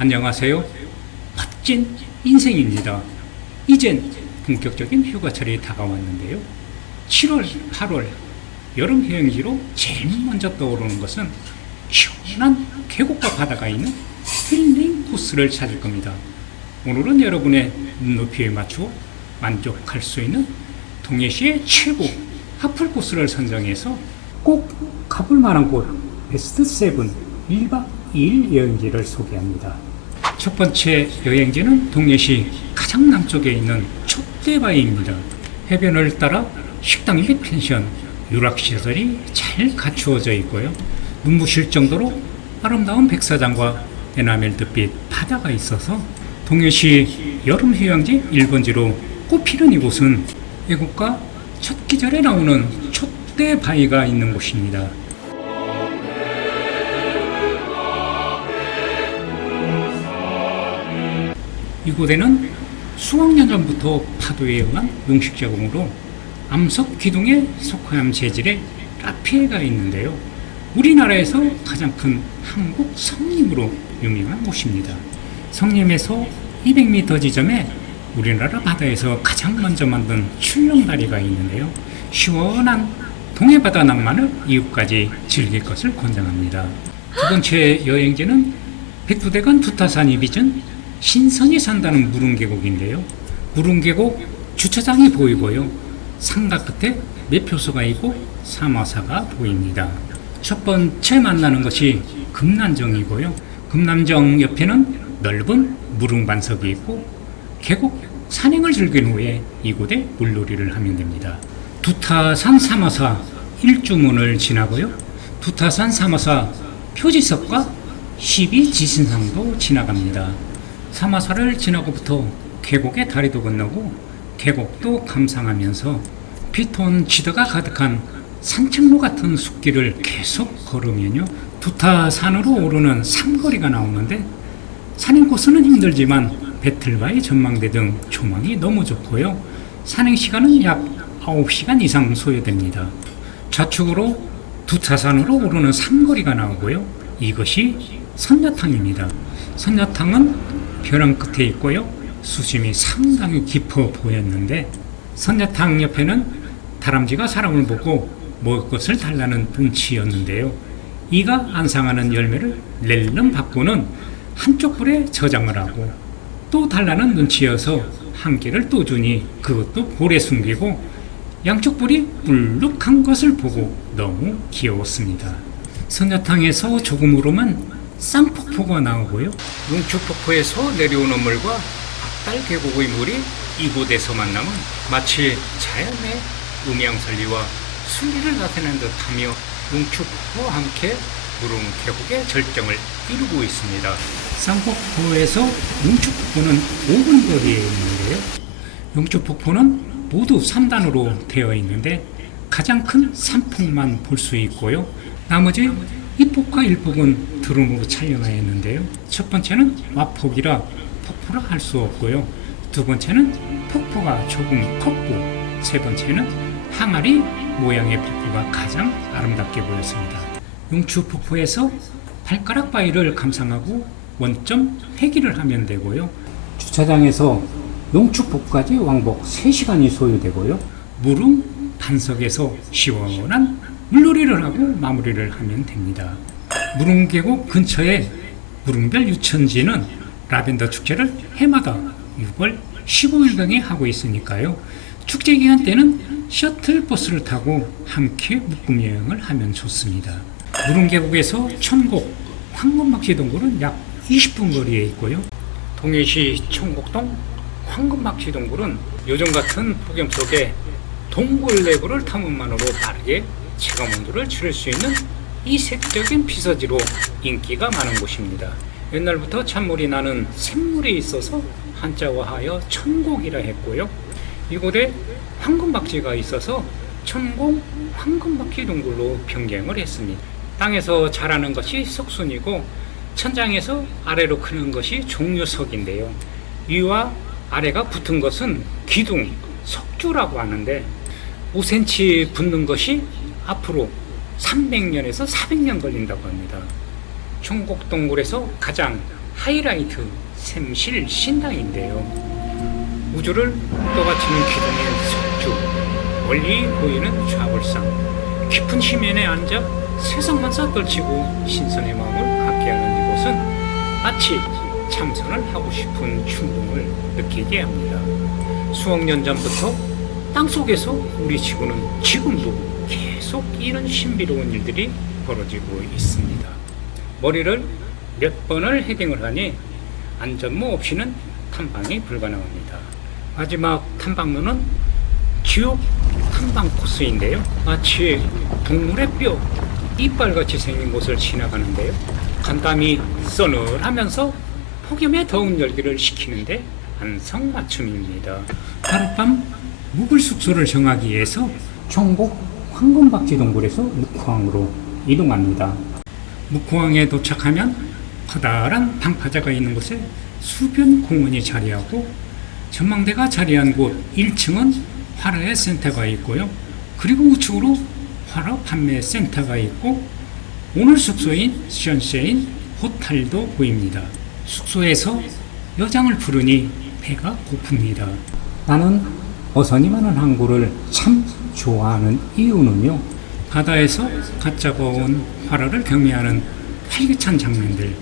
안녕하세요. 멋진 인생입니다. 이젠 본격적인 휴가철이 다가왔는데요. 7월, 8월 여름 휴양지로 제일 먼저 떠오르는 것은 시원한 계곡과 바다가 있는 힐링 코스를 찾을 겁니다. 오늘은 여러분의 눈높이에 맞추어 만족할 수 있는 동해시의 최고 핫플 코스를 선정해서 꼭 가볼 만한 곳 베스트 7 1박 2일 여행지를 소개합니다. 첫 번째 여행지는 동해시 가장 남쪽에 있는 촛대바위입니다. 해변을 따라 식당 및 펜션, 유락시설이 잘 갖추어져 있고요. 눈부실 정도로 아름다운 백사장과 에나멜드빛 바다가 있어서 동해시 여름 휴양지 1번지로 꼽히는 이곳은 애국가 첫 기절에 나오는 촛대바위가 있는 곳입니다. 이곳에는 수억 년 전부터 파도에 의한 용식 자금으로 암석 기둥에 석화암 재질의 라피에가 있는데요. 우리나라에서 가장 큰 한국 성림으로 유명한 곳입니다. 성림에서 200m 지점에 우리나라 바다에서 가장 먼저 만든 출렁다리가 있는데요. 시원한 동해바다 낭만을 이후까지 즐길 것을 권장합니다. 두 번째 여행지는 백두대간 두타산이 빚은 신선이 산다는 무릉계곡인데요. 무릉계곡 주차장이 보이고요. 상가 끝에 매표소가 있고 사마사가 보입니다. 첫 번째 만나는 것이 금난정이고요. 금난정 옆에는 넓은 무릉반석이 있고 계곡 산행을 즐긴 후에 이곳에 물놀이를 하면 됩니다. 두타산 사마사 일주문을 지나고요. 두타산 사마사 표지석과 12지신상도 지나갑니다. 사마사를 지나고부터 계곡의 다리도 건너고 계곡도 감상하면서 피톤 지더가 가득한 산책로 같은 숲길을 계속 걸으면요. 두타산으로 오르는 삼거리가 나오는데 산행 코스는 힘들지만 배틀바위 전망대 등 조망이 너무 좋고요. 산행 시간은 약 9시간 이상 소요됩니다. 좌측으로 두타산으로 오르는 삼거리가 나오고요. 이것이 선녀탕입니다. 선녀탕은 벼랑 끝에 있고요. 수심이 상당히 깊어 보였는데 선녀탕 옆에는 다람쥐가 사람을 보고 먹을 것을 달라는 눈치였는데요. 이가 안상하는 열매를 낼름 받고는 한쪽 불에 저장을 하고 또 달라는 눈치여서 한 개를 또 주니 그것도 볼에 숨기고 양쪽 불이 불룩한 것을 보고 너무 귀여웠습니다. 선녀탕에서 조금 오르면 쌍폭포가 나오고요. 용축폭포에서 내려오는 물과 박달 계곡의 물이 이곳에서 만나면 마치 자연의 음양설리와 순리를 나타내는 듯하며 용축폭포와 함께 무릉 계곡의 절정을 이루고 있습니다. 쌍폭포에서 용축폭포는 5분 거리에 있는데요. 용축폭포는 모두 3단으로 되어 있는데 가장 큰 산폭만 볼 수 있고요. 나머지 2폭과 1폭은 드론으로 촬영하였는데요. 첫 번째는 와폭이라 폭포라 할 수 없고요. 두 번째는 폭포가 조금 컸고 세 번째는 항아리 모양의 폭포가 가장 아름답게 보였습니다. 용추폭포에서 발가락 바위를 감상하고 원점 회기를 하면 되고요. 주차장에서 용추폭포까지 왕복 3시간이 소요되고요. 무릉 반석에서 시원한 물놀이를 하고 마무리를 하면 됩니다. 무릉계곡 근처에 무릉별 유천지는 라벤더 축제를 해마다 6월 15일경에 하고 있으니까요. 축제 기간 때는 셔틀버스를 타고 함께 묶음 여행을 하면 좋습니다. 무릉계곡에서 천곡 황금박쥐동굴은 약 20분 거리에 있고요. 동해시 천곡동 황금박쥐동굴은 요즘 같은 폭염 속에 동굴 내부를 탐험만으로 빠르게 체감온도를 줄일 수 있는 이색적인 피서지로 인기가 많은 곳입니다. 옛날부터 찬물이 나는 샘물이 있어서 한자화하여 천곡이라 했고요. 이곳에 황금박쥐가 있어서 천곡 황금박쥐 동굴로 변경을 했습니다. 땅에서 자라는 것이 석순이고 천장에서 아래로 크는 것이 종류석인데요. 위와 아래가 붙은 것은 기둥, 석주라고 하는데 5cm 붙는 것이 앞으로 300년에서 400년 걸린다고 합니다. 천곡동굴에서 가장 하이라이트 샘실 신당인데요. 우주를 떠받치는 기둥의 석주, 멀리 보이는 좌불상, 깊은 심연에 앉아 세상만사 떨치고 신선의 마음을 갖게 하는 이곳은 마치 참선을 하고 싶은 충동을 느끼게 합니다. 수억 년 전부터 땅속에서 우리 지구는 지금도 계속 이런 신비로운 일들이 벌어지고 있습니다. 머리를 몇 번을 헤딩을 하니 안전모 없이는 탐방이 불가능합니다. 마지막 탐방로는 지옥 탐방 코스인데요. 마치 동물의 뼈, 이빨같이 생긴 곳을 지나가는데요. 간담이 서늘하면서 폭염의 더운 열기를 식히는데 안성맞춤입니다. 하룻밤 묵을 숙소를 정하기 위해서 청복 황금박쥐 동굴에서 묵호항으로 이동합니다. 묵호항에 도착하면 커다란 방파제가 있는 곳에 수변 공원이 자리하고 전망대가 자리한 곳 1층은 화로의 센터가 있고요. 그리고 우측으로 화로 판매 센터가 있고 오늘 숙소인 션쉐인 호텔도 보입니다. 숙소에서 여장을 부르니 배가 고픕니다. 나는 어선이 많은 항구를 참 좋아하는 이유는요. 바다에서 갓 잡아온 화로를 경미하는 활기찬 장면들,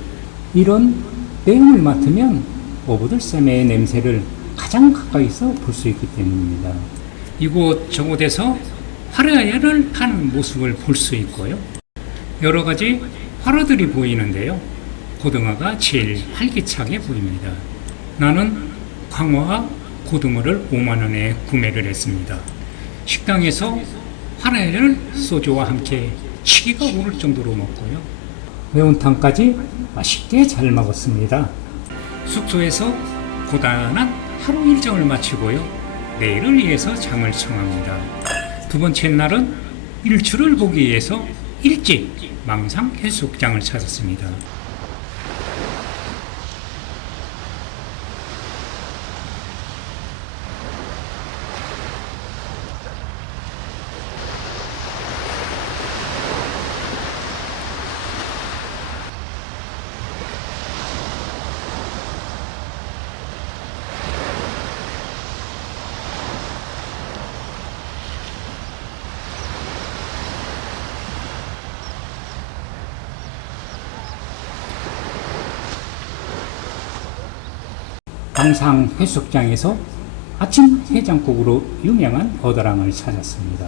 이런 내용을 맡으면 어부들쌈의 냄새를 가장 가까이서 볼 수 있기 때문입니다. 이곳 저곳에서 화로를 파는 모습을 볼 수 있고요. 여러 가지 화로들이 보이는데요. 고등어가 제일 활기차게 보입니다. 나는 광어와 고등어를 5만 원에 구매를 했습니다. 식당에서 화로를 소주와 함께 치기가 오를 정도로 먹고요. 매운탕까지 맛있게 잘 먹었습니다. 숙소에서 고단한 하루 일정을 마치고요. 내일을 위해서 잠을 청합니다. 두 번째 날은 일출을 보기 위해서 일찍 망상 해수욕장을 찾았습니다. 망상 해수욕장에서 아침 해장국으로 유명한 어더랑을 찾았습니다.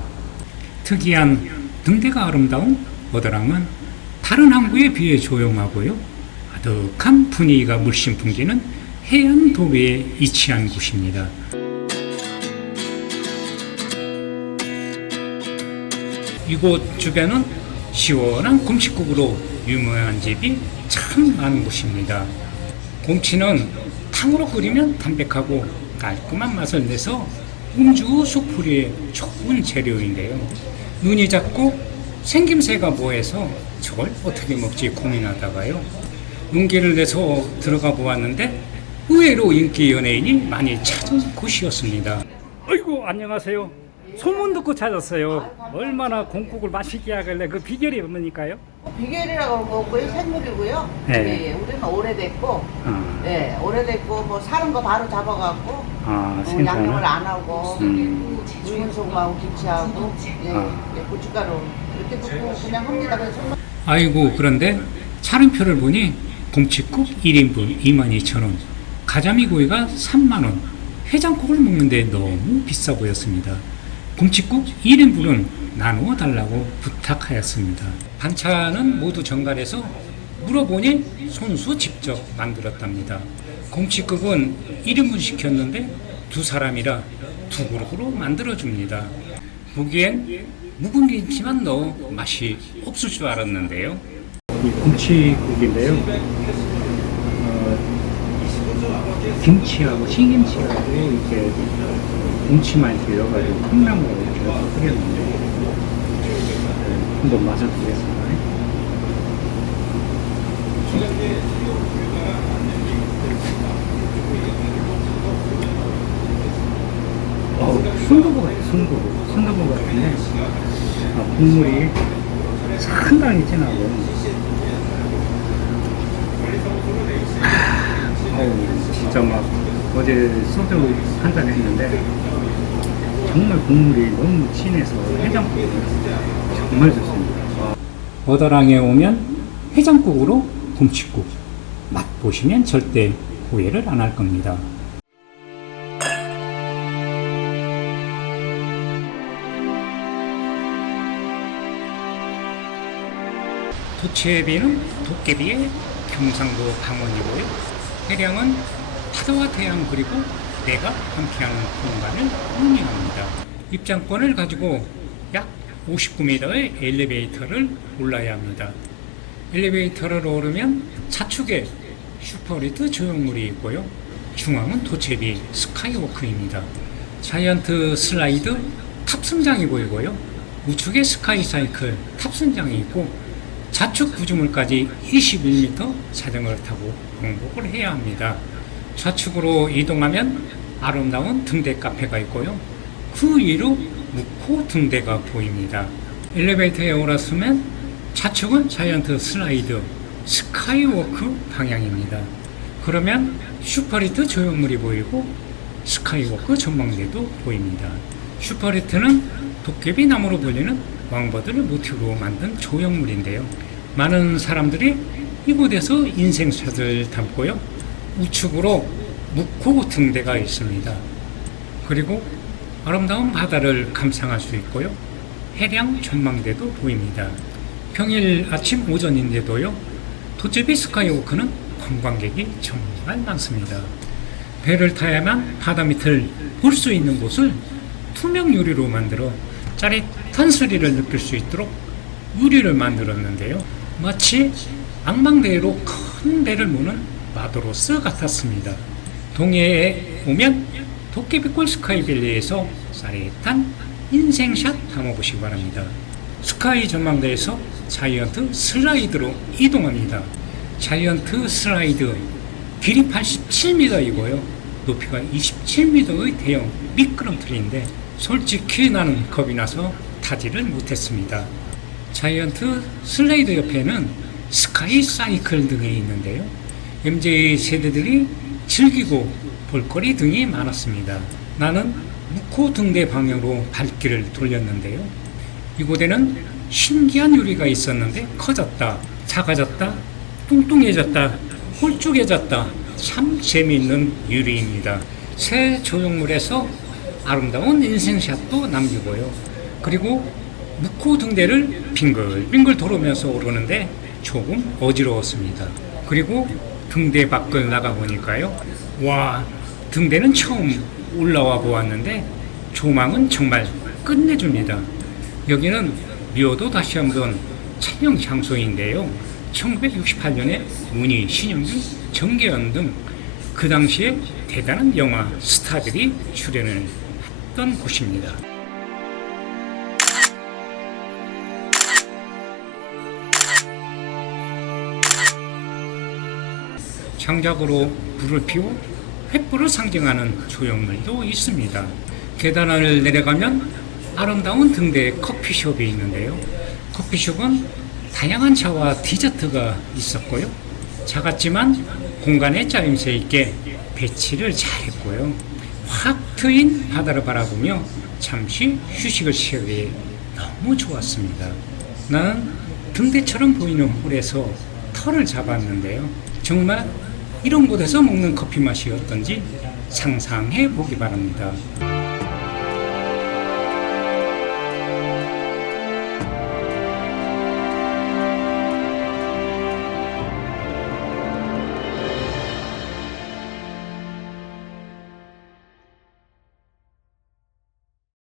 특이한 등대가 아름다운 어더랑은 다른 항구에 비해 조용하고요. 아득한 분위기가 물씬 풍기는 해안 도로에 위치한 곳입니다. 이곳 주변은 시원한 곰칫국으로 유명한 집이 참 많은 곳입니다. 곰치는 탕으로 끓이면 담백하고 깔끔한 맛을 내서 음주 속풀이에 좋은 재료인데요. 눈이 작고 생김새가 뭐해서 저걸 어떻게 먹지 고민하다가요. 용기를 내서 들어가 보았는데 의외로 인기 연예인이 많이 찾은 곳이었습니다. 아이고, 안녕하세요. 소문 듣고 찾았어요. 얼마나 곰국을 맛있게 하길래 그 비결이 뭡니까요? 비결이라고 뭐고요, 생물이고요. 네. 예, 우리는 오래됐고, 예, 오래됐고 뭐 사는 거 바로 잡아갖고, 양념을 안 하고, 묵은 소금하고 김치하고, 예, 예, 고춧가루 이렇게 넣고 그냥 합니다. 그래서 아이고, 그런데 차림표를 보니 곰칫국 1인분 22,000원, 가자미구이가 3만원, 해장국을 먹는데 너무 비싸 보였습니다. 곰칫국 1인분은 나누어 달라고 부탁하였습니다. 반찬은 모두 정갈해서 물어보니 손수 직접 만들었답니다. 곰칫국은 1인분 시켰는데 두 사람이라 두 그릇으로 만들어줍니다. 보기엔 묵은 김치만 넣어 맛이 없을 줄 알았는데요. 이 곰칫국인데요. 김치하고 신김치하고 이렇게 곰치만 이렇게 넣어가지고 콩나물을 이렇게 넣어서 끓였는데 한번 맛을 보겠습니다. 순두부 같아요. 순두부 같은데 국물이 상당히 진하고 진짜 막 어제 소주 한 잔 했는데 정말 국물이 너무 진해서 해장국이 정말 좋습니다. 어더랑에 오면 해장국으로 곰칫국 맛보시면 절대 후회를 안 할 겁니다. 도채비는 도깨비의 경상도 방언이고요. 해량은 파도와 태양 그리고 내가 함께하는 공간을 의미합니다. 입장권을 가지고 약 59m의 엘리베이터를 올라야 합니다. 엘리베이터를 오르면 좌측에 슈퍼리트 조형물이 있고요. 중앙은 도채비 스카이워크입니다. 자이언트 슬라이드 탑승장이 보이고요. 우측에 스카이사이클 탑승장이 있고 좌측 구조물까지 21m 자전거를 타고 왕복을 해야 합니다. 좌측으로 이동하면 아름다운 등대 카페가 있고요. 그 위로 묵호 등대가 보입니다. 엘리베이터에 올랐으면 좌측은 자이언트 슬라이드 스카이워크 방향입니다. 그러면 슈퍼리트 조형물이 보이고 스카이워크 전망대도 보입니다. 슈퍼리트는 도깨비 나무로 불리는 왕버들을 모티브로 만든 조형물인데요. 많은 사람들이 이곳에서 인생샷을 담고요. 우측으로 묵호 등대가 있습니다. 그리고 아름다운 바다를 감상할 수 있고요. 해량 전망대도 보입니다. 평일 아침 오전인데도요. 도깨비 스카이워크는 관광객이 정말 많습니다. 배를 타야만 바다 밑을 볼 수 있는 곳을 투명 유리로 만들어 짜릿한 스릴을 느낄 수 있도록 유리를 만들었는데요. 마치 망망대해로 큰 배를 모는 마도로스 같았습니다. 동해에 오면 도깨비골 스카이밸리에서 짜릿한 인생샷 담아보시기 바랍니다. 스카이 전망대에서 자이언트 슬라이드로 이동합니다. 자이언트 슬라이드 길이 87m이고요. 높이가 27m의 대형 미끄럼틀인데 솔직히 나는 겁이 나서 타지를 못했습니다. 자이언트 슬라이드 옆에는 스카이 사이클 등이 있는데요. MZ 세대들이 즐기고 볼거리 등이 많았습니다. 나는 묵호 등대 방향으로 발길을 돌렸는데요. 이곳에는 신기한 유리가 있었는데 커졌다, 작아졌다, 뚱뚱해졌다, 홀쭉해졌다. 참 재미있는 유리입니다. 새 조형물에서 아름다운 인생샷도 남기고요. 그리고 묵호 등대를 빙글빙글 돌으면서 오르는데 조금 어지러웠습니다. 그리고 등대 밖을 나가보니까요. 와, 등대는 처음 올라와 보았는데 조망은 정말 끝내줍니다. 여기는 미워도 다시 한번 촬영 장소인데요. 1968년에 문희, 신영균, 정계현 등 그 당시에 대단한 영화 스타들이 출연을 했던 곳입니다. 장작으로 불을 피워 횃불을 상징하는 조형물도 있습니다. 계단을 내려가면 아름다운 등대 커피숍이 있는데요. 커피숍은 다양한 차와 디저트가 있었고요. 작았지만 공간에 짜임새 있게 배치를 잘했고요. 확 트인 바다를 바라보며 잠시 휴식을 취하기에 너무 좋았습니다. 나는 등대처럼 보이는 홀에서 털을 잡았는데요. 정말 이런 곳에서 먹는 커피 맛이 어떤지 상상해 보기 바랍니다.